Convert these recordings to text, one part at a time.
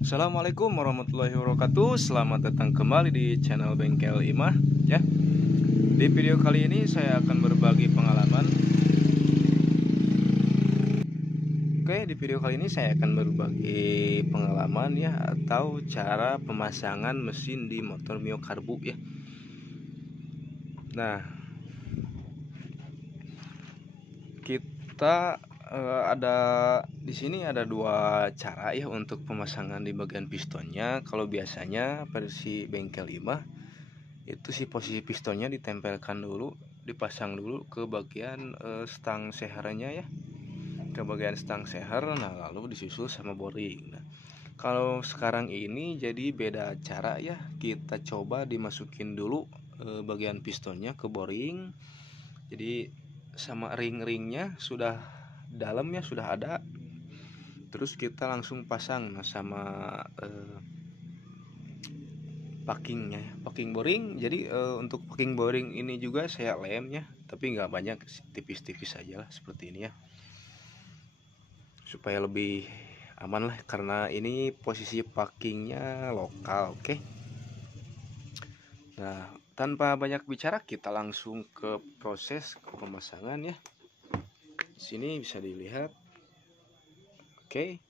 Assalamualaikum warahmatullahi wabarakatuh. Selamat datang kembali di channel Bengkel Imah ya. Di video kali ini saya akan berbagi pengalaman. Di video kali ini saya akan berbagi pengalaman ya, atau cara pemasangan mesin di motor Mio Karbu ya. Nah, kita ada di sini ada dua cara ya untuk pemasangan di bagian pistonnya. Kalau biasanya versi Bengkel Imah itu si posisi pistonnya ditempelkan dulu, dipasang dulu ke bagian stang sehernya ya, ke bagian stang seher. Nah, lalu disusul sama boring. Nah, kalau sekarang ini jadi beda cara ya. Kita coba dimasukin dulu bagian pistonnya ke boring. Jadi sama ring-ringnya sudah dalamnya sudah ada. Terus kita langsung pasang sama packing boring. Jadi untuk packing boring ini juga saya lemnya, tapi nggak banyak, tipis-tipis aja lah seperti ini ya, supaya lebih aman lah, karena ini posisi packingnya lokal. Oke. Nah, tanpa banyak bicara kita langsung ke proses pemasangan ya. Di sini bisa dilihat. Oke.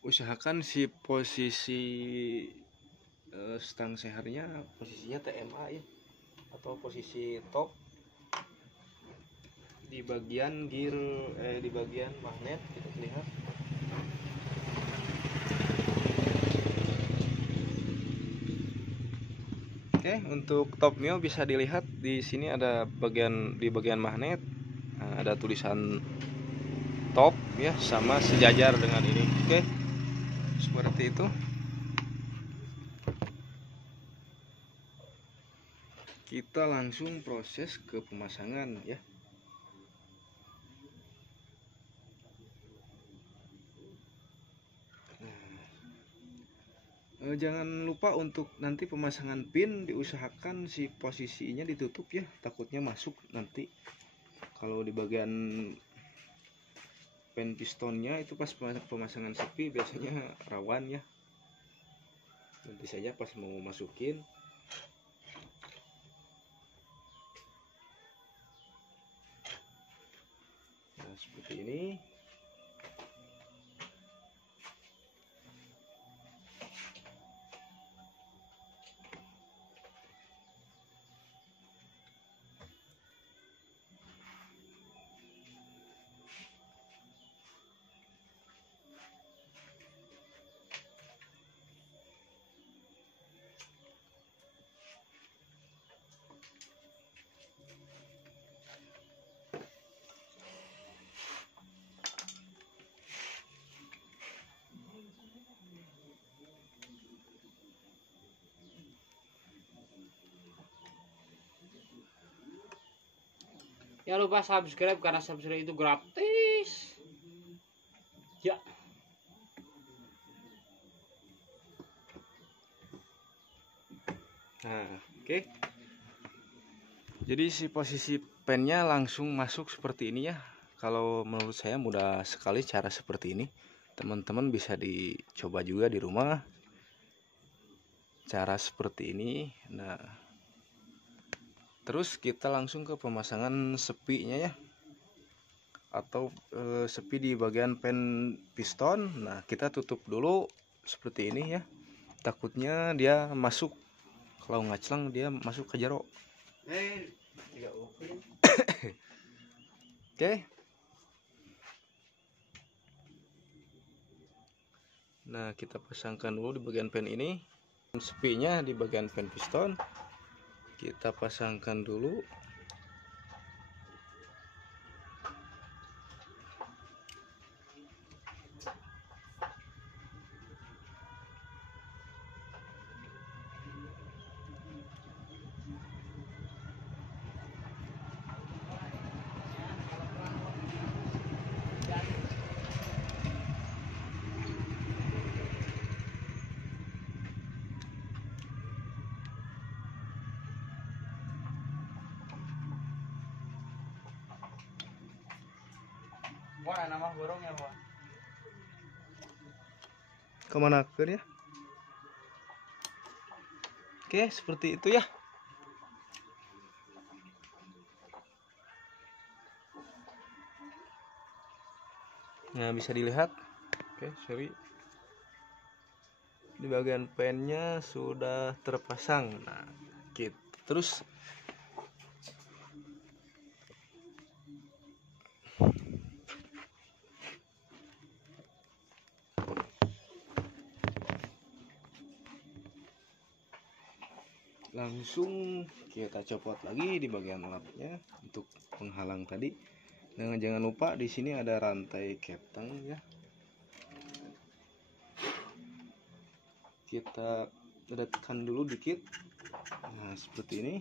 Usahakan si posisi stang sehernya posisinya TMA ya, atau posisi top di bagian gear, di bagian magnet kita lihat. Oke, untuk top Mio bisa dilihat di sini ada di bagian magnet. Nah, ada tulisan top ya, sama sejajar dengan ini. Oke, seperti itu. Kita langsung proses ke pemasangan ya. Jangan lupa untuk nanti pemasangan pin diusahakan si posisinya ditutup ya, takutnya masuk nanti. Kalau di bagian pen pistonnya itu pas pemasangan sepi biasanya rawan ya. Nanti saja pas mau masukin. Nah, seperti ini. Jangan lupa subscribe karena subscribe itu gratis. Ya. Nah, oke. Jadi si posisi pennya langsung masuk seperti ini ya. Kalau menurut saya mudah sekali cara seperti ini. Teman-teman bisa dicoba juga di rumah. Cara seperti ini. Nah, terus kita langsung ke pemasangan sepinya ya, atau sepi di bagian pen piston. Nah, kita tutup dulu seperti ini ya, takutnya dia masuk, kalau ngaclang dia masuk ke jero. Oke. Nah, kita pasangkan dulu di bagian pen ini. Sepinya di bagian pen piston kita pasangkan dulu. Wah, nama burung ya, Pak. kemana ya. Oke, seperti itu ya. Nah, bisa dilihat. Oke, sorry. Di bagian pennya sudah terpasang. Nah, gitu. Terus langsung kita copot lagi di bagian lapnya untuk penghalang tadi. Dan jangan lupa di sini ada rantai keteng ya. Kita tekan dulu dikit. Nah, seperti ini.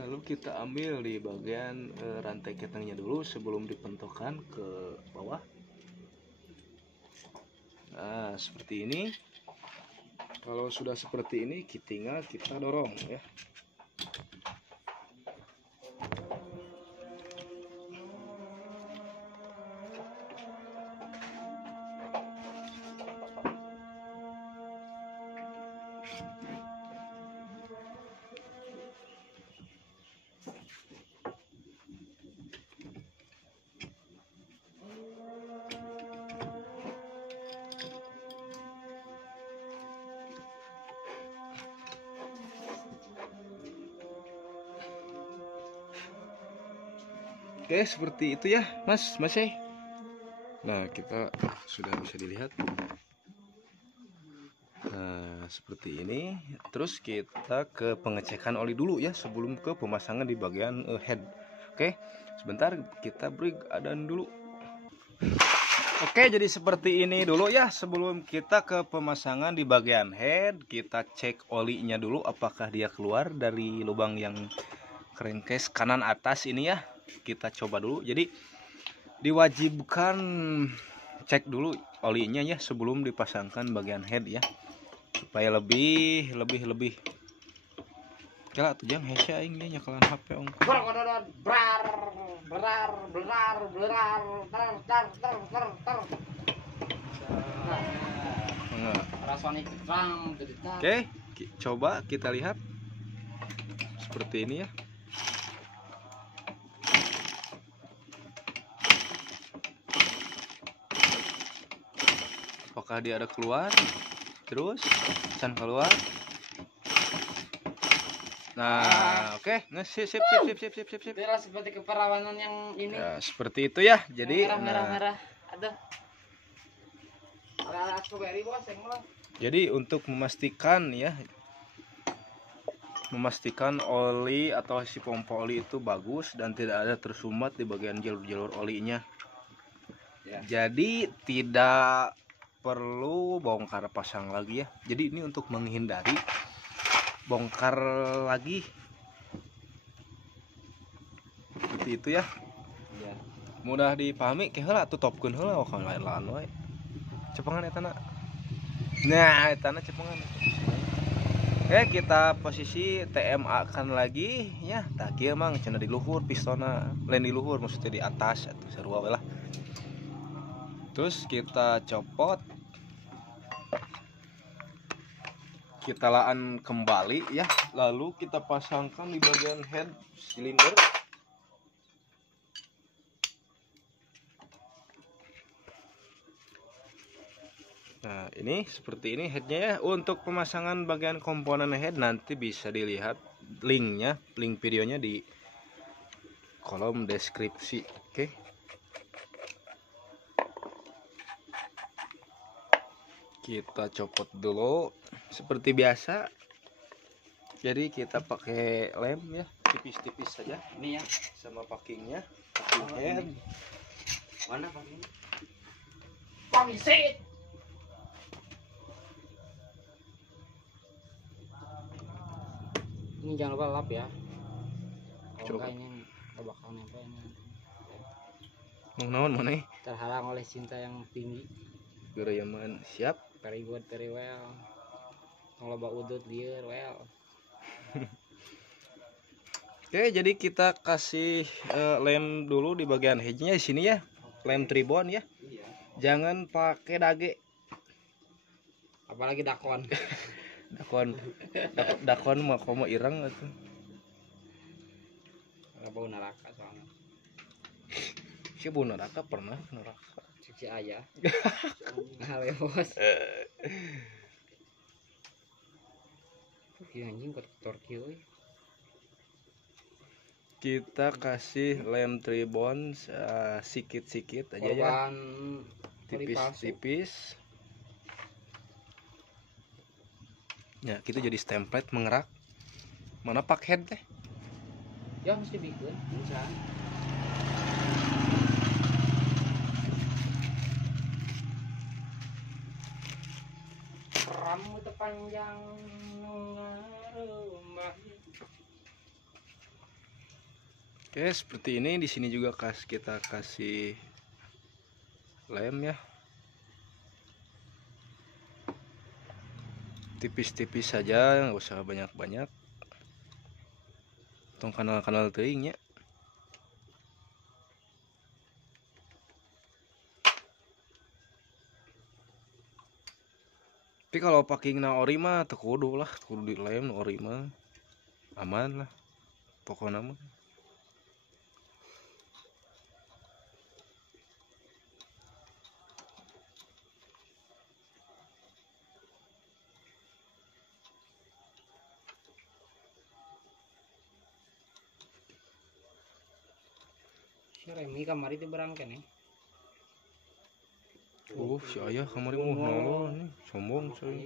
Lalu kita ambil di bagian rantai ketengnya dulu sebelum dipentokkan ke bawah. Nah, seperti ini. Kalau sudah seperti ini, tinggal kita dorong ya. Oke, seperti itu ya, Mas E. Nah, kita sudah bisa dilihat. Nah, seperti ini. Terus kita ke pengecekan oli dulu ya sebelum ke pemasangan di bagian head. Oke, sebentar kita break adan dulu. Oke, jadi seperti ini dulu ya sebelum kita ke pemasangan di bagian head. Kita cek olinya dulu apakah dia keluar dari lubang yang crankcase kanan atas ini ya. Kita coba dulu. Jadi diwajibkan cek dulu olinya ya sebelum dipasangkan bagian head ya, supaya lebih kala tuh jang hese aing dia nyakalan HP ong. Oke, coba kita lihat seperti ini ya. Apakah dia ada keluar? Terus can keluar. Nah, oke. Nah, sip. Itulah seperti keperawanan yang ini. Ya, seperti itu ya. Jadi merah. Ada. Jadi untuk memastikan ya, oli atau si pompa oli itu bagus dan tidak ada tersumbat di bagian jalur-jalur olinya. Ya. Jadi tidak perlu bongkar pasang lagi ya. Jadi ini untuk menghindari bongkar lagi. Seperti itu ya. Ya. Mudah dipahami ke heula tutupkeun heula oh lain-lain wae. Cepengan eta na. Nah, eta na cepengan. Oke, kita posisi TMA kan lagi ya. Tah kieu mang cenah di luhur pistona, lain di luhur maksudnya di atas atuh sarua we lah. Terus kita copot. Kita laan kembali ya. Lalu kita pasangkan di bagian head silinder. Nah, ini seperti ini headnya ya. Untuk pemasangan bagian komponen head nanti bisa dilihat linknya, link videonya di kolom deskripsi. Oke. Kita copot dulu seperti biasa. Jadi kita pakai lem ya, tipis-tipis saja. Ini ya, sama packingnya, packing head. Mana packing? Pangsit. Ini jangan lupa lap ya. Kalau ini nggak bakal nempel ini. Mau naon mana? Terhalang oleh cinta yang tinggi. Gerayaman siap. Very good, very well. Loba udut lieur well. Oke, jadi kita kasih lem dulu di bagian hedge-nya di sini ya. Lem tribon ya. Jangan pakai dage. Apalagi dakon. Dakon mah komo irang atuh. Bau neraka soalnya. Si bu neraka pernah neraka. Cuci ayah. Hale bos. Anjing kotor kieu. Kita kasih lem tribon sikit-sikit aja ya. Tipis-tipis. Ya, kita jadi template mengerak. Mana pak head teh? Ya mesti bikin, bisa. Rambut panjang rumah. Oke, seperti ini. Di sini juga kita kasih lem ya. Tipis-tipis saja, nggak usah banyak-banyak. Tong kanal-kanal teuing ya. Tapi kalau packing na ori mah teu kudu lah, kudu di lem na ori mah. Aman lah. Pokoknya mah. Si Remi kamari teh berangkat nih. Si ayah kamari mau nolong nih, sombong coy.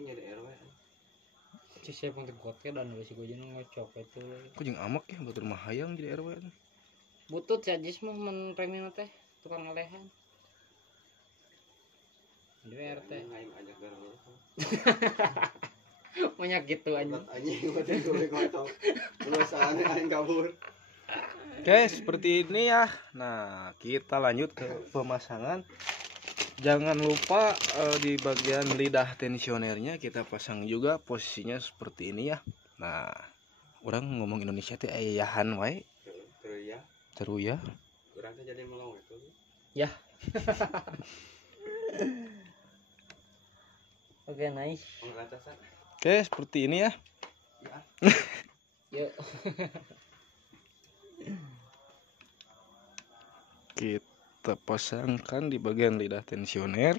Saya pun terkotek dan si gue jeneng ngocok itu. Kok jeung amak ya batur mah hayang jadi RW. Butut si Ajis mah men Remi teh tukang alehan. Di RT. Banyak gitu anjing. Anjing udah gue ngocok. Luasannya aing kabur. Oke, seperti ini ya. Nah, kita lanjut ke pemasangan. Jangan lupa di bagian lidah tensionernya kita pasang juga posisinya seperti ini ya. Nah, orang ngomong Indonesia teh ayahan wae. Teru ya. Urang teh jadi melong itu. Ya. Oke, nice. Oke, seperti ini ya. Yuk. Kita pasangkan di bagian lidah tensioner.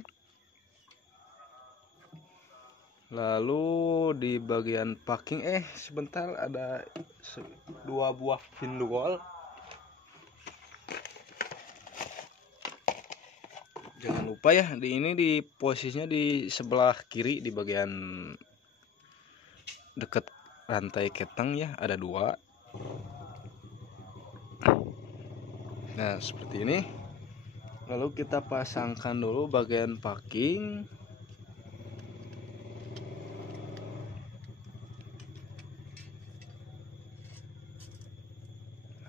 Lalu di bagian packing sebentar ada dua buah pinduol. Jangan lupa ya, di posisinya di sebelah kiri di bagian dekat rantai ketang ya, ada dua. Nah, seperti ini. Lalu kita pasangkan dulu bagian packing.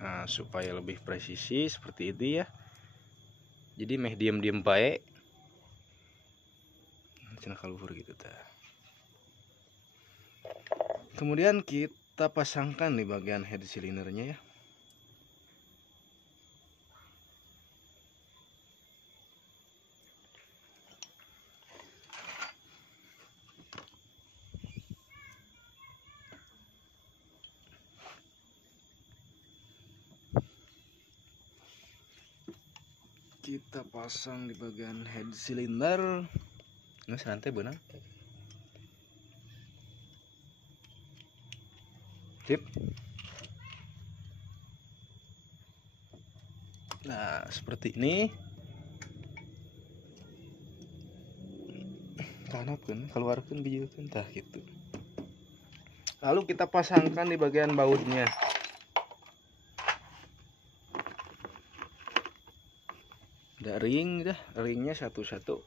Nah, supaya lebih presisi seperti itu ya. Jadi meh diem-diem baik. Cenah kaluhur gitu tah. Kemudian kita pasangkan di bagian head cylindernya ya. Kita pasang di bagian head cylinder. Nggak santai benang. Sip. Nah, seperti ini. Tanapkeun, keluarkan bijilkeun tah gitu. Lalu kita pasangkan di bagian bautnya. Ada ring dah, ringnya satu-satu.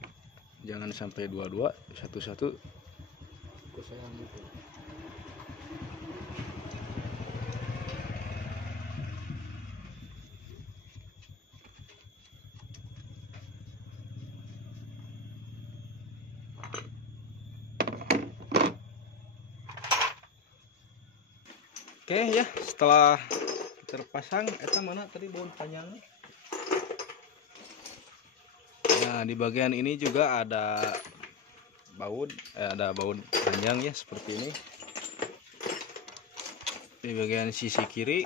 Jangan sampai dua-dua, satu-satu. Oke ya, setelah terpasang. Eta mana tadi baut panjang. Nah di bagian ini juga ada baut panjang ya seperti ini. Di bagian sisi kiri.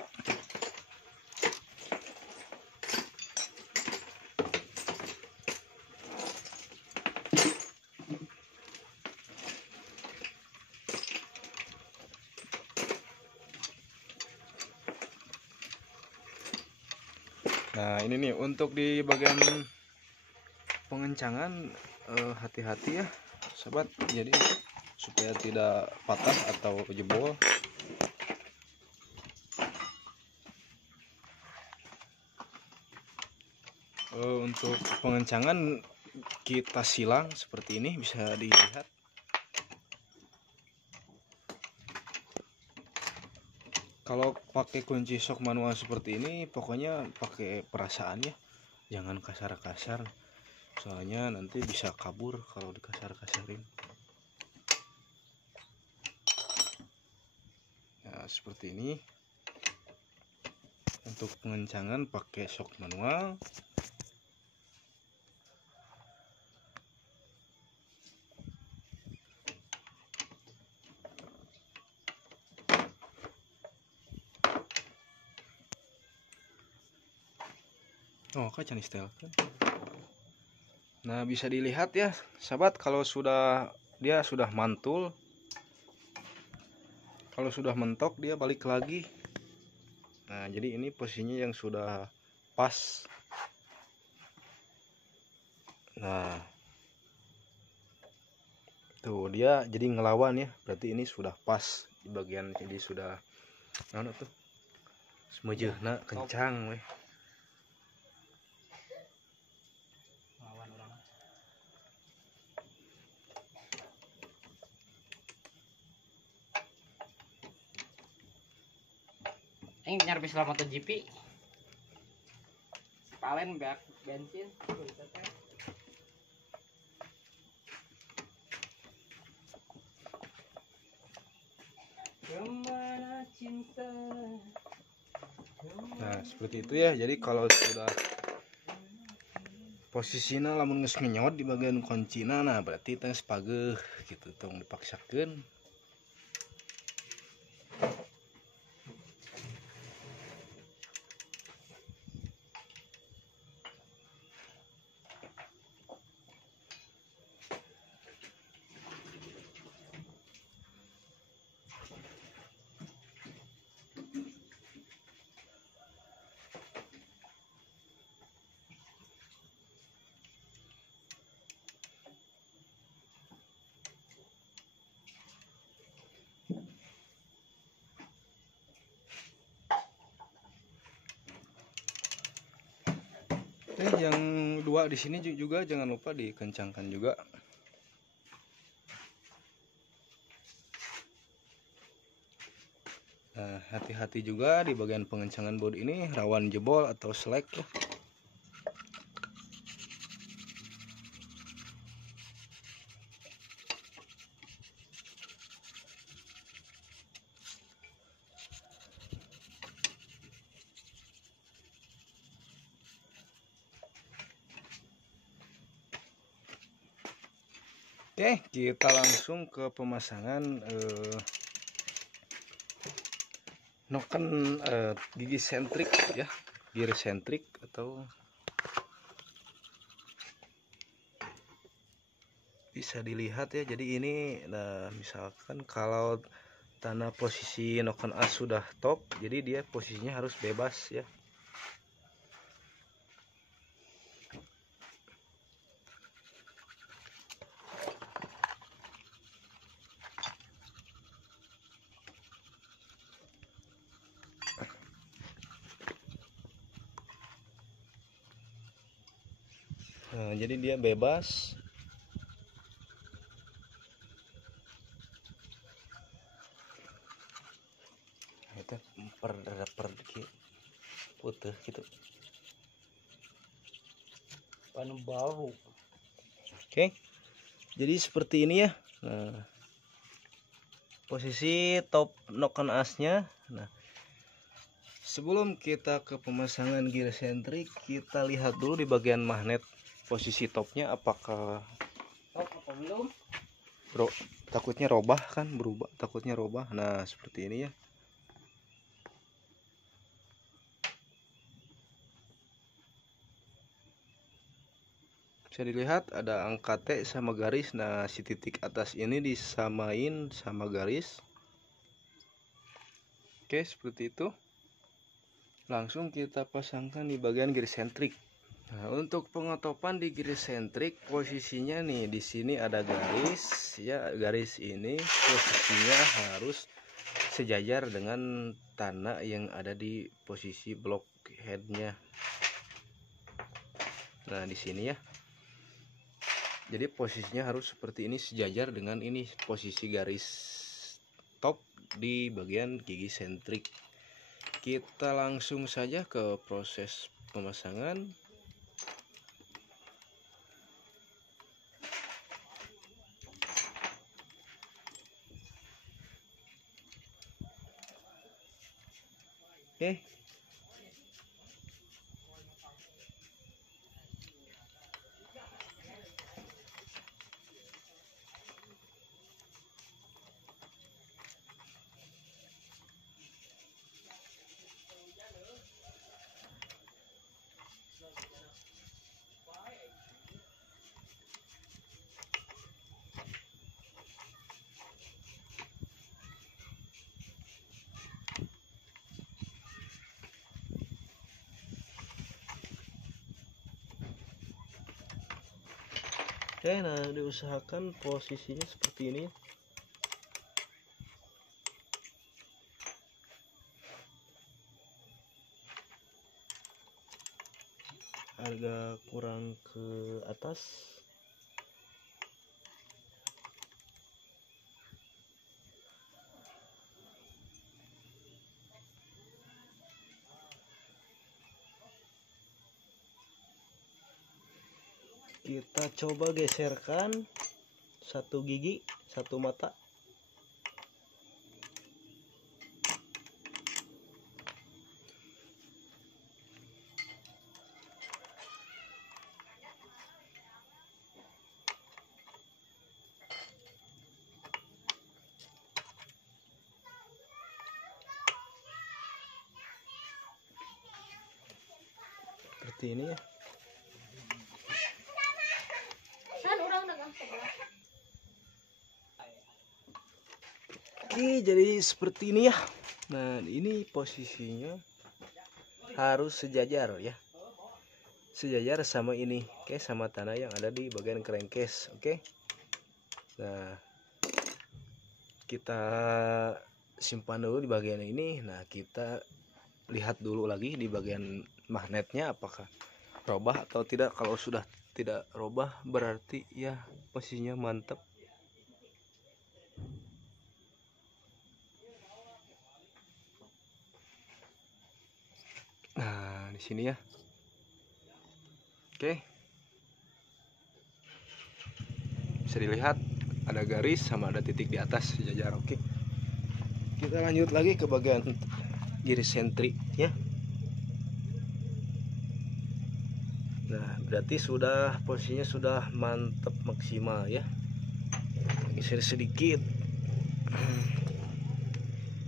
Nah ini nih untuk di bagian pengencangan, hati-hati ya sobat, jadi supaya tidak patah atau jebol. Untuk pengencangan kita silang seperti ini, bisa dilihat. Kalau pakai kunci sok manual seperti ini, pokoknya pakai perasaan ya, jangan kasar-kasar, soalnya nanti bisa kabur kalau dikasar-kasarin. Ya seperti ini. Untuk pengencangan pakai sok manual. Oh, kacan setel kan. Nah, bisa dilihat ya, sahabat, kalau dia sudah mantul. Kalau sudah mentok dia balik lagi. Nah, jadi ini posisinya yang sudah pas. Nah, tuh dia jadi ngelawan ya. Berarti ini sudah pas di bagian ini, sudah mana tuh? Semejehna kencang weh. Ini nyarpi selama GP. Palen bak bensin. Kemana cinta? Nah seperti itu ya. Jadi kalau sudah posisinya lamun geus ngenyot di bagian kuncina, nah berarti teh pageuh gitu, tong dipaksakeun. Yang dua di sini juga jangan lupa dikencangkan juga. Nah, hati-hati juga di bagian pengencangan baut ini, rawan jebol atau selek ya. Oke, kita langsung ke pemasangan noken gigi sentrik ya, gear sentrik atau bisa dilihat ya. Jadi ini, nah misalkan kalau tanah posisi noken as sudah top, jadi dia posisinya harus bebas ya. Nah, jadi dia bebas. Itu per putih gitu. Pan baru. Oke. Jadi seperti ini ya. Nah, posisi top noken asnya. Nah, sebelum kita ke pemasangan gear sentrik, kita lihat dulu di bagian magnet posisi topnya apakah apa belum? bro, takutnya robah kan, berubah, takutnya robah. Nah seperti ini ya. Bisa dilihat ada angka T sama garis. Nah si titik atas ini disamain sama garis. Oke, seperti itu. Langsung kita pasangkan di bagian gear sentrik. Nah, untuk pengotopan di gear sentrik posisinya nih, di sini ada garis ya, garis ini posisinya harus sejajar dengan tanah yang ada di posisi block headnya. Nah, di sini ya. Jadi posisinya harus seperti ini, sejajar dengan ini posisi garis top di bagian gigi sentrik. Kita langsung saja ke proses pemasangan. Oke. Oke, nah diusahakan posisinya seperti ini. Agak kurang ke atas. Kita coba geserkan satu gigi, satu mata. Seperti ini ya. Oke, jadi seperti ini ya. Nah, ini posisinya harus sejajar ya. Sejajar sama ini, oke, sama tanah yang ada di bagian crankcase, oke. Nah, kita simpan dulu di bagian ini. Nah, kita lihat dulu lagi di bagian magnetnya apakah robah atau tidak. Kalau sudah tidak robah berarti ya posisinya mantap. Nah, di sini ya. Oke. Bisa dilihat ada garis sama ada titik di atas sejajar. Oke. Kita lanjut lagi ke bagian gear sentrik ya. Nah, berarti sudah posisinya sudah mantap maksimal ya. Geser sedikit.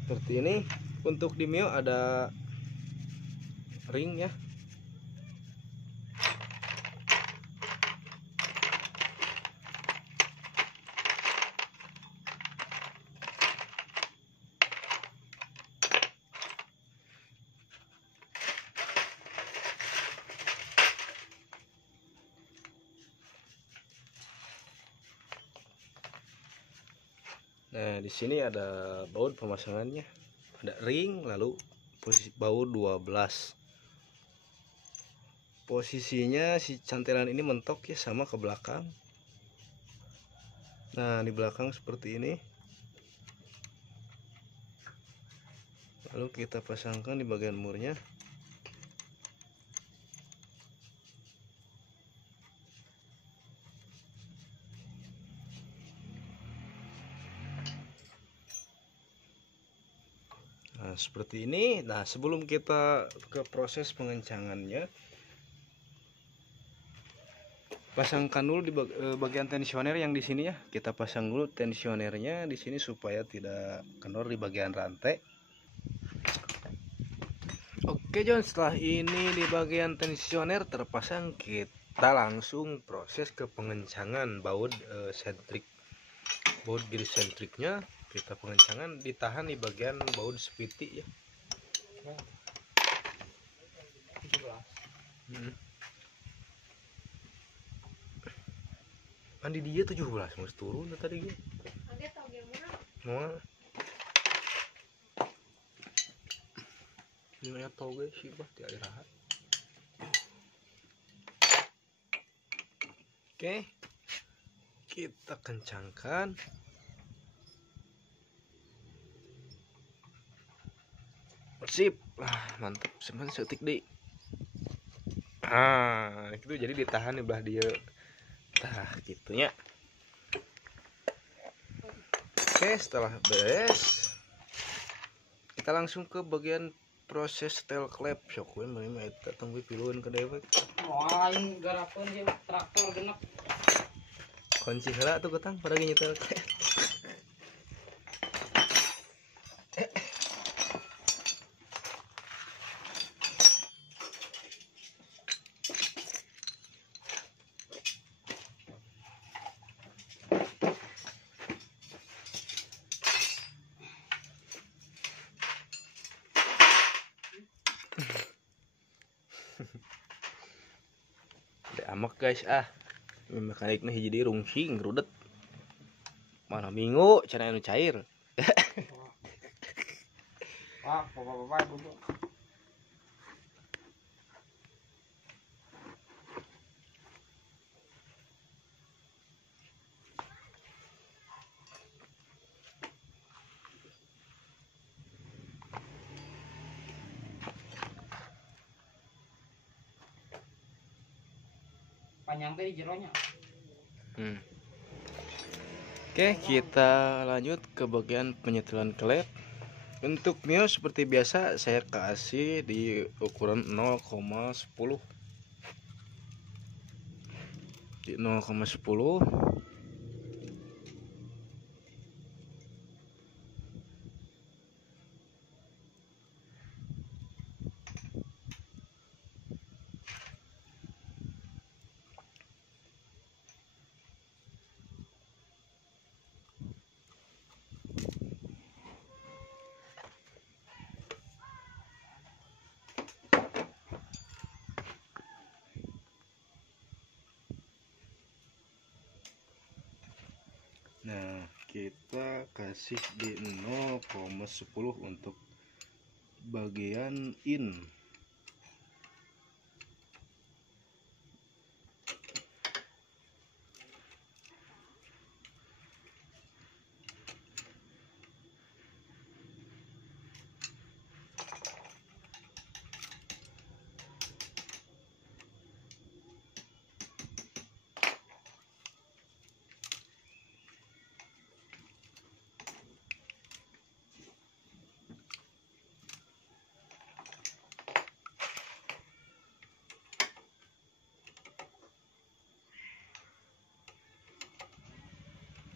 Seperti ini. Untuk di Mio ada ring ya. Nah, di sini ada baut pemasangannya. Ada ring, lalu posisi baut 12. Posisinya si cantelan ini mentok ya sama ke belakang. Nah, di belakang seperti ini. Lalu kita pasangkan di bagian murnya. Nah, seperti ini. Nah, sebelum kita ke proses pengencangannya, pasangkan dulu di bagian tensioner yang di sini ya. Kita pasang dulu tensionernya di sini supaya tidak kendor di bagian rantai. Oke John, setelah ini di bagian tensioner terpasang, kita langsung proses ke pengencangan baut sentrik. Baut giri sentriknya kita pengencangan, ditahan di bagian baut sepiti ya. 17. Kan di dia 17 harus turun tadi gitu. Mau ini ya tau guys sih bah di air rahat. Oke, kita kencangkan. Sip, mantap. Sebenarnya setik deh. Itu jadi ditahan di belah dia. Tah, gitunya. Oke, setelah beres, kita langsung ke bagian proses tail clamp. Syokun mana eta tunggu piluan ke dewek. Wah, ini garapan dia traktor genep. Kunci heula tuh ketang pada nyetel clamp. Amak guys mekanik nih jadi rungsing rudet mana minggu cara anu cair. Wah, bapak-bapak duduk. Panjang tadi jeronya. Oke, kita lanjut ke bagian penyetelan klep. Untuk mio seperti biasa saya kasih di ukuran 0,10 di 0,10. Nah, kita kasih di 0,10 untuk bagian in.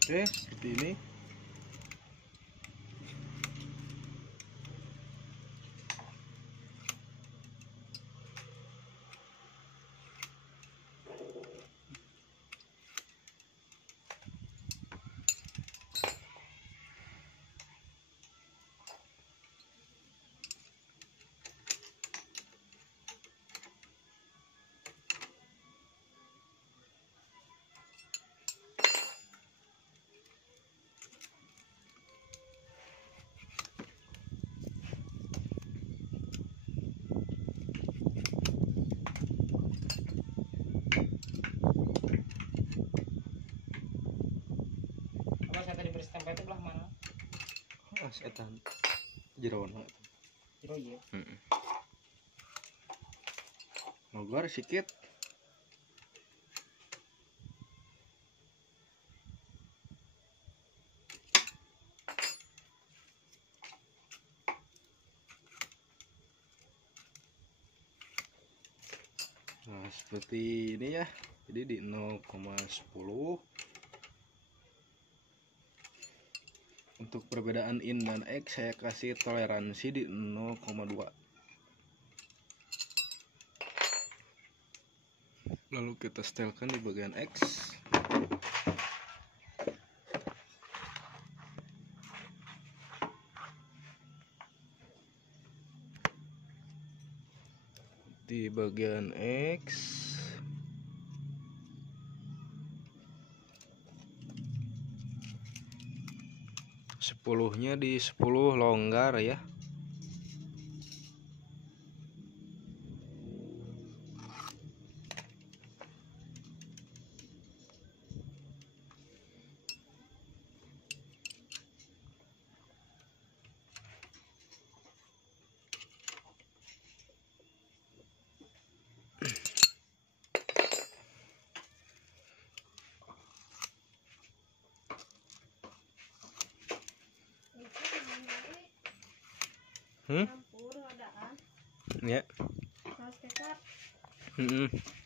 Oke, seperti ini. Apa saya tadi beri stempel itu belah mana? Setan jeroan. Jero iya. Logor sedikit. Nah, seperti ini ya. Jadi di 0,10. Untuk perbedaan in dan X saya kasih toleransi di 0,2. Lalu kita setelkan di bagian X. Di bagian X sepuluhnya di 10 longgar ya. Ya.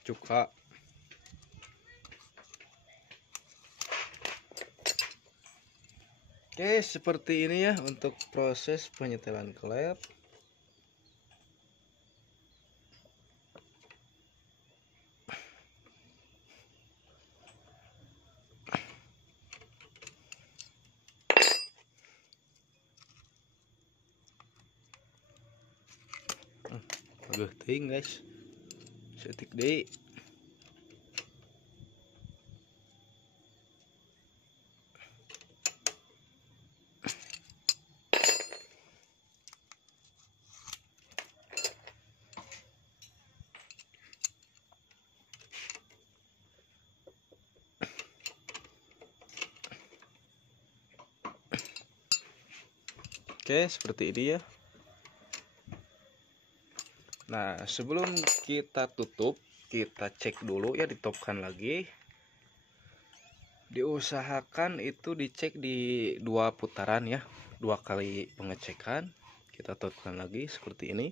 Cuka. Oke, seperti ini ya untuk proses penyetelan klep. Agak ting guys. Setik deh. Oke, seperti ini ya. Nah, sebelum kita tutup, kita cek dulu ya, ditopkan lagi. Diusahakan itu dicek di 2 putaran ya, 2 kali pengecekan. Kita topkan lagi seperti ini.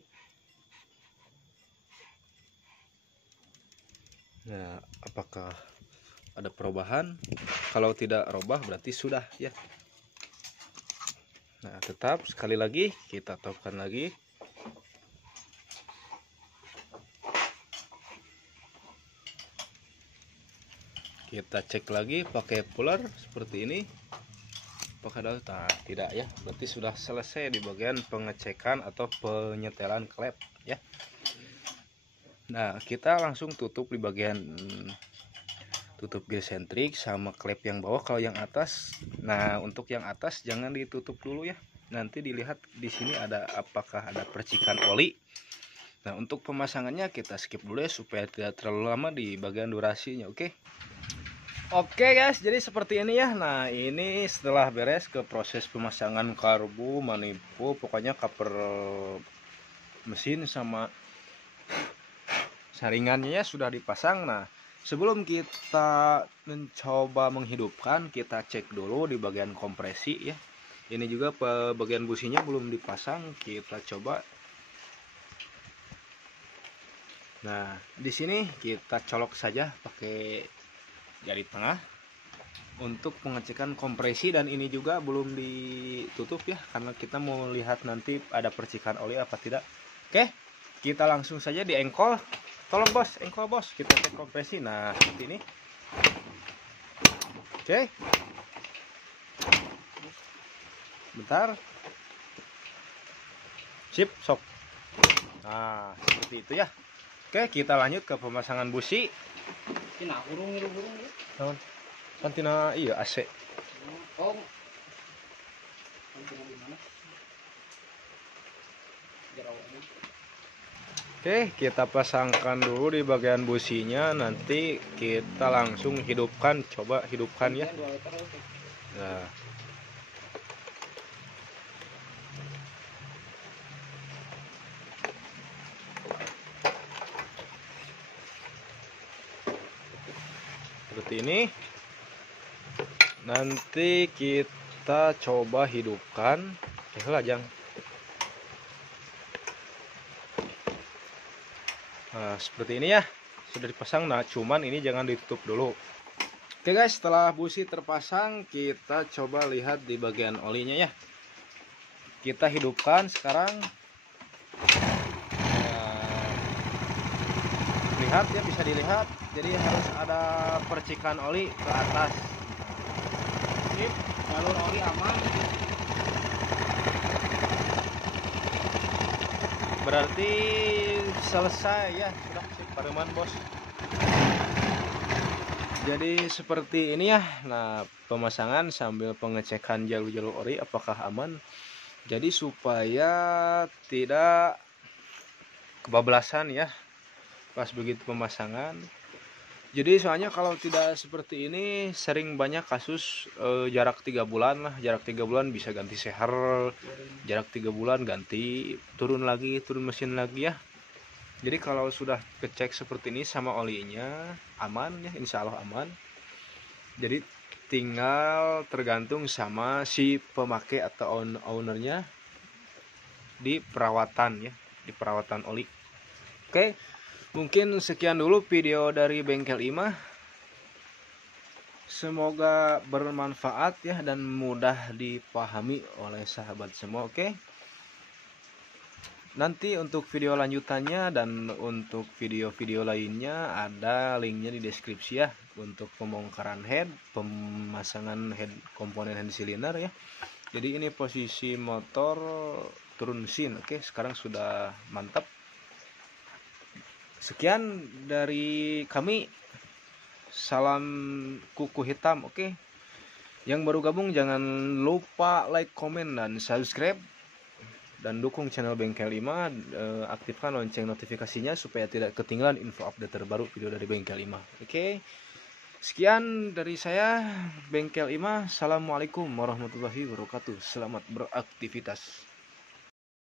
Nah, apakah ada perubahan? Kalau tidak robah berarti sudah ya. Nah, tetap sekali lagi kita topkan lagi. Kita cek lagi pakai puller seperti ini. Apakah ada? Nah, tidak ya. Berarti sudah selesai di bagian pengecekan atau penyetelan klep ya. Nah, kita langsung tutup di bagian tutup gesentrik sama klep yang bawah. Kalau yang atas, nah untuk yang atas jangan ditutup dulu ya. Nanti dilihat di sini ada apakah ada percikan oli. Nah, untuk pemasangannya kita skip dulu ya supaya tidak terlalu lama di bagian durasinya. Oke guys, jadi seperti ini ya. Nah, ini setelah beres ke proses pemasangan karbu, manifold, pokoknya cover mesin sama saringannya ya sudah dipasang. Nah, sebelum kita mencoba menghidupkan, kita cek dulu di bagian kompresi ya. Ini juga bagian businya belum dipasang, kita coba. Nah, di sini kita colok saja pakai jari tengah untuk pengecekan kompresi, dan ini juga belum ditutup ya karena kita mau lihat nanti ada percikan oli apa tidak. Oke, kita langsung saja di engkol. Tolong bos, engkol bos, kita cek kompresi. Nah, seperti ini. Oke, bentar, sip, sok. Nah, seperti itu ya. Oke, kita lanjut ke pemasangan busi. Tina urung ya. Kan tina iya AC. Oh. Oke, kita pasangkan dulu di bagian businya, nanti kita langsung hidupkan. Coba hidupkan ya. Nah, seperti ini. Nanti kita coba hidupkan. Lajang. Nah, seperti ini ya. sudah dipasang. Nah cuman ini jangan ditutup dulu. Oke guys, setelah busi terpasang, kita coba lihat di bagian olinya ya. Kita hidupkan sekarang. Lihat ya, bisa dilihat. Jadi harus ada percikan oli ke atas. Sip, jalur oli aman. Berarti selesai ya, sudah sip pareman bos. Jadi seperti ini ya. Nah, pemasangan sambil pengecekan jalur-jalur ori apakah aman. Jadi supaya tidak kebablasan ya pas begitu pemasangan. Jadi soalnya kalau tidak seperti ini sering banyak kasus jarak 3 bulan lah. Jarak 3 bulan bisa ganti seher, jarak 3 bulan ganti, turun lagi, turun mesin lagi ya. Jadi kalau sudah kecek seperti ini sama olinya aman ya, insya Allah aman. Jadi tinggal tergantung sama si pemakai atau ownernya di perawatan ya, di perawatan oli. Oke, mungkin sekian dulu video dari Bengkel Imah. Semoga bermanfaat ya dan mudah dipahami oleh sahabat semua. Oke. Nanti untuk video lanjutannya dan untuk video-video lainnya ada linknya di deskripsi ya. Untuk pembongkaran head, pemasangan head komponen hand cylinder ya. Jadi ini posisi motor turun mesin. Oke, sekarang sudah mantap. Sekian dari kami. Salam kuku hitam. Oke. Yang baru gabung jangan lupa like, komen, dan subscribe. Dan dukung channel Bengkel Imah, aktifkan lonceng notifikasinya supaya tidak ketinggalan info update terbaru video dari Bengkel Imah. Oke. Sekian dari saya, Bengkel Imah. Assalamualaikum warahmatullahi wabarakatuh. Selamat beraktivitas.